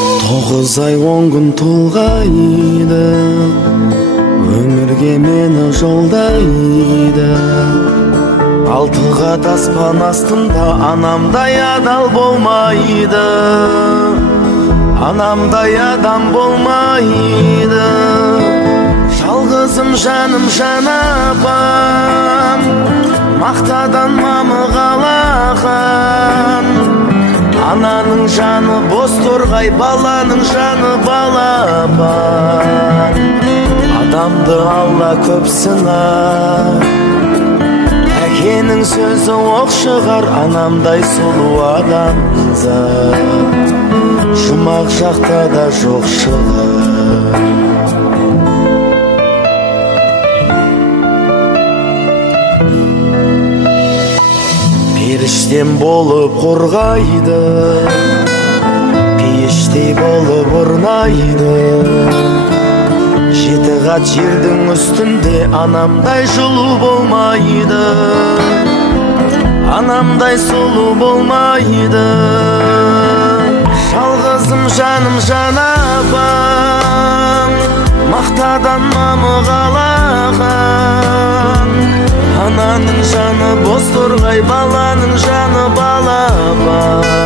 Тоғыз ай 10 күн толғайды, өмірге мені жолдайды. Алтыға таспан астында анамдай адал болмайды, анамдай адам болмайды. Жалғызым жаным жан апам, мақтадан мамығалаған. Ананың жаны боз торғай, баланың жаны балапан. Адамды Алла көп сынар, әкенің сөзі оқ шығар. Анамдай сұлу адамзат жұмақ жақта да жоқ шығар. Періштем болып қорғайды, пештей болып орнайды. Жеті қат жердің үстінде анамдай жылу болмайды, анамдай сұлу болмайды. Жалғызым жаным жан апам, мақтадан мамығалаған. Ананың жаны боз торғай, баланың жаны балапан.